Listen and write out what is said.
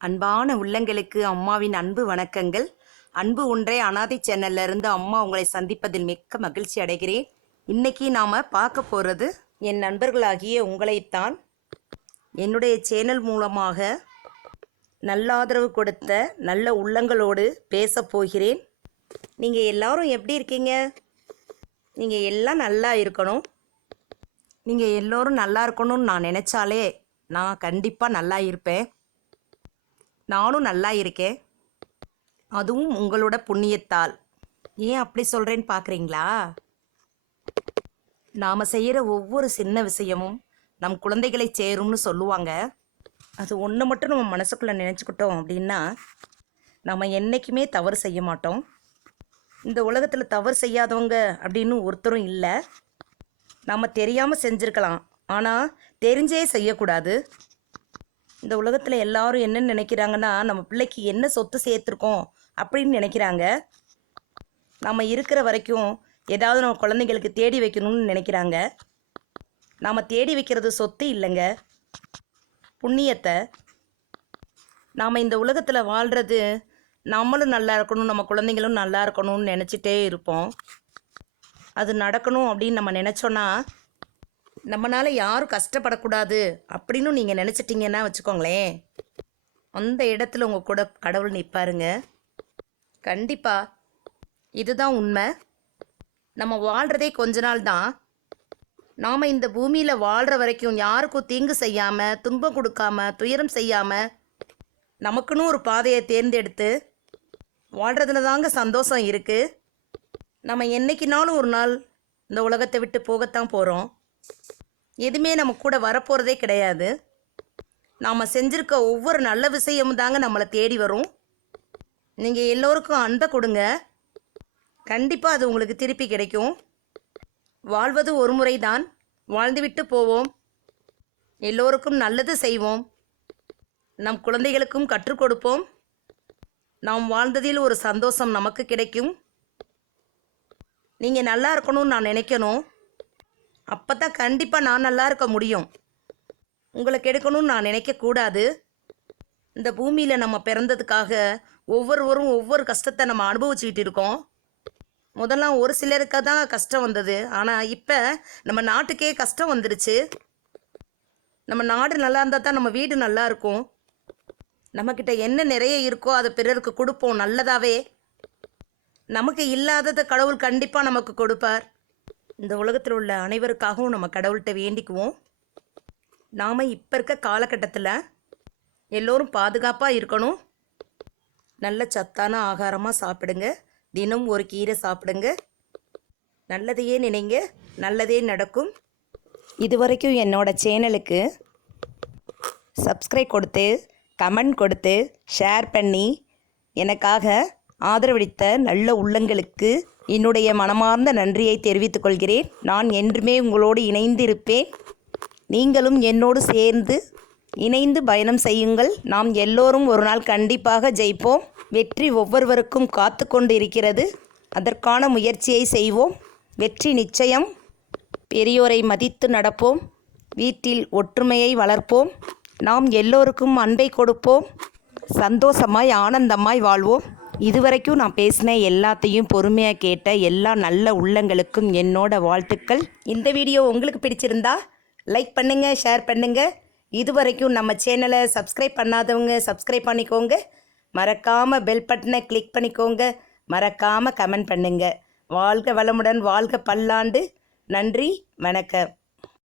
அன்பான உள்ளங்களுக்கு அம்மாவின் அன்பு வணக்கங்கள். அன்பு ஒன்றே அனாதை சேனல்ல இருந்து அம்மா உங்களை சந்திப்பதில் மிக்க மகிழ்ச்சி அடைகிறேன். இன்னைக்கு நாம பார்க்க போறது என் நண்பர்களாகிய உங்களைத்தான். என்னுடைய சேனல் மூலமாக நல்லாதரவு கொடுத்த நல்ல உள்ளங்களோடு பேச போகிறேன். நீங்கள் எல்லாரும் எப்படி இருக்கீங்க? நீங்கள் எல்லாம் நல்லா இருக்கணும். நீங்கள் எல்லோரும் நல்லா இருக்கணும்னு நான் நினச்சாலே நான் கண்டிப்பாக நல்லா இருப்பேன். நானும் நல்லா இருக்கேன். அதுவும் உங்களோட புண்ணியத்தால். ஏன் அப்படி சொல்கிறேன்னு பார்க்குறீங்களா நாம் செய்கிற ஒவ்வொரு சின்ன விஷயமும் நம் குழந்தைகளை சேரும்னு சொல்லுவாங்க. அது ஒன்று மட்டும் நம்ம மனசுக்குள்ளே நினச்சிக்கிட்டோம் அப்படின்னா நம்ம என்றைக்குமே தவறு செய்ய மாட்டோம். இந்த உலகத்தில் தவறு செய்யாதவங்க அப்படின்னு ஒருத்தரும் இல்லை. நம்ம தெரியாமல் செஞ்சுருக்கலாம். ஆனால் தெரிஞ்சே செய்யக்கூடாது. இந்த உலகத்தில் எல்லாரும் என்ன நினைக்கிறாங்கன்னா நம்ம பிள்ளைக்கு என்ன சொத்து சேர்த்துருக்கோம் அப்படின்னு நினைக்கிறாங்க. நம்ம இருக்கிற வரைக்கும் ஏதாவது நம்ம குழந்தைங்களுக்கு தேடி வைக்கணும்னு நினைக்கிறாங்க. நாம் தேடி வைக்கிறது சொத்து இல்லைங்க. புண்ணியத்தை. நாம் இந்த உலகத்தில் வாழ்கிறது நம்மளும் நல்லா இருக்கணும் நம்ம குழந்தைங்களும் நல்லா இருக்கணும்னு நினச்சிட்டே இருப்போம். அது நடக்கணும் அப்படின்னு நம்ம நினச்சோன்னா நம்மளால் யாரும் கஷ்டப்படக்கூடாது அப்படின்னு நீங்கள் நினச்சிட்டிங்கன்னா வச்சுக்கோங்களேன். அந்த இடத்துல உங்கள் கூட கடவுள் நிற்பாருங்க கண்டிப்பாக இதுதான் உண்மை. நம்ம வாழ்கிறதே கொஞ்ச நாள் தான். நாம் இந்த பூமியில் வாழ்கிற வரைக்கும் யாருக்கும் தீங்கு செய்யாமல் துன்பம் கொடுக்காம துயரம் செய்யாமல் நமக்குன்னு ஒரு பாதையை தேர்ந்தெடுத்து வாழ்கிறதுல தாங்க சந்தோஷம் இருக்குது நம்ம என்னைக்குனாலும் ஒரு நாள் இந்த உலகத்தை விட்டு போகத்தான் போகிறோம் எதுவுமே நம்ம கூட வரப்போகிறதே கிடையாது. நாம் செஞ்சுருக்க ஒவ்வொரு நல்ல விஷயமும் தாங்க நம்மளை தேடி வரும். நீங்கள் எல்லோருக்கும் அன்பை கொடுங்க. கண்டிப்பாக அது உங்களுக்கு திருப்பி கிடைக்கும். வாழ்வது ஒரு முறைதான். வாழ்ந்துவிட்டு போவோம். எல்லோருக்கும் நல்லது செய்வோம். நம் குழந்தைகளுக்கும் கற்றுக் கொடுப்போம். நாம் வாழ்ந்ததில் ஒரு சந்தோஷம் நமக்கு கிடைக்கும். நீங்கள் நல்லா இருக்கணும்னு நான் நினைக்கணும். அப்போ தான் கண்டிப்பாக நான் நல்லா இருக்க முடியும். உங்களை கெடுக்கணும்னு நான் நினைக்கக்கூடாது இந்த பூமியில் நம்ம பிறந்ததுக்காக ஒவ்வொருவரும் ஒவ்வொரு கஷ்டத்தை நம்ம அனுபவிச்சுக்கிட்டு இருக்கோம். முதல்ல ஒரு சிலருக்கு தான் கஷ்டம் வந்தது. ஆனால் இப்போ நம்ம நாட்டுக்கே கஷ்டம் வந்துடுச்சு நம்ம நாடு நல்லா இருந்தால் தான் நம்ம வீடு நல்லா இருக்கும். நம்மக்கிட்ட என்ன நிறைய இருக்கோ அதை பிறருக்கு கொடுப்போம். நல்லதாவே. நமக்கு இல்லாததை கடவுள் கண்டிப்பாக நமக்கு கொடுப்பார். இந்த உலகத்தில் உள்ள அனைவருக்காகவும் நம்ம கடவுள்கிட்ட வேண்டிக்குவோம். நாம் இப்போ இருக்க காலகட்டத்தில் எல்லோரும் பாதுகாப்பாக இருக்கணும். நல்ல சத்தான ஆகாரமாக சாப்பிடுங்க. தினம் ஒரு கீரை சாப்பிடுங்க. நல்லதையே நினைங்க. நல்லதே நடக்கும். இதுவரைக்கும் என்னோட சேனலுக்கு சப்ஸ்கிரைப் கொடுத்து கமெண்ட் கொடுத்து ஷேர் பண்ணி எனக்காக ஆதரவளித்த நல்ல உள்ளங்களுக்கு என்னுடைய மனமார்ந்த நன்றியை தெரிவித்துக் கொள்கிறேன். நான் என்றுமே உங்களோடு இணைந்திருப்பேன். நீங்களும் என்னோடு சேர்ந்து இணைந்து பயணம் செய்யுங்கள். நாம் எல்லோரும் ஒரு நாள் கண்டிப்பாக ஜெயிப்போம். வெற்றி ஒவ்வொருவருக்கும் காத்து கொண்டு இருக்கிறது அதற்கான முயற்சியை செய்வோம். வெற்றி நிச்சயம். பெரியோரை மதித்து நடப்போம். வீட்டில் ஒற்றுமையை வளர்ப்போம். நாம் எல்லோருக்கும் அன்பை கொடுப்போம். சந்தோஷமாய் ஆனந்தமாய் வாழ்வோம். இதுவரைக்கும் நான் பேசின எல்லாத்தையும் பொறுமையாக கேட்ட எல்லா நல்ல உள்ளங்களுக்கும் என்னோட வாழ்த்துக்கள். இந்த வீடியோ உங்களுக்கு பிடிச்சிருந்தா லைக் பண்ணுங்கள் ஷேர் பண்ணுங்கள் இதுவரைக்கும் நம்ம சேனலை சப்ஸ்கிரைப் பண்ணாதவங்க சப்ஸ்கிரைப் பண்ணிக்கோங்க. மறக்காமல் பெல் பட்டனை கிளிக் பண்ணிக்கோங்க. மறக்காமல் கமெண்ட் பண்ணுங்கள் வாழ்க வளமுடன் வாழ்க பல்லாண்டு. நன்றி வணக்கம்.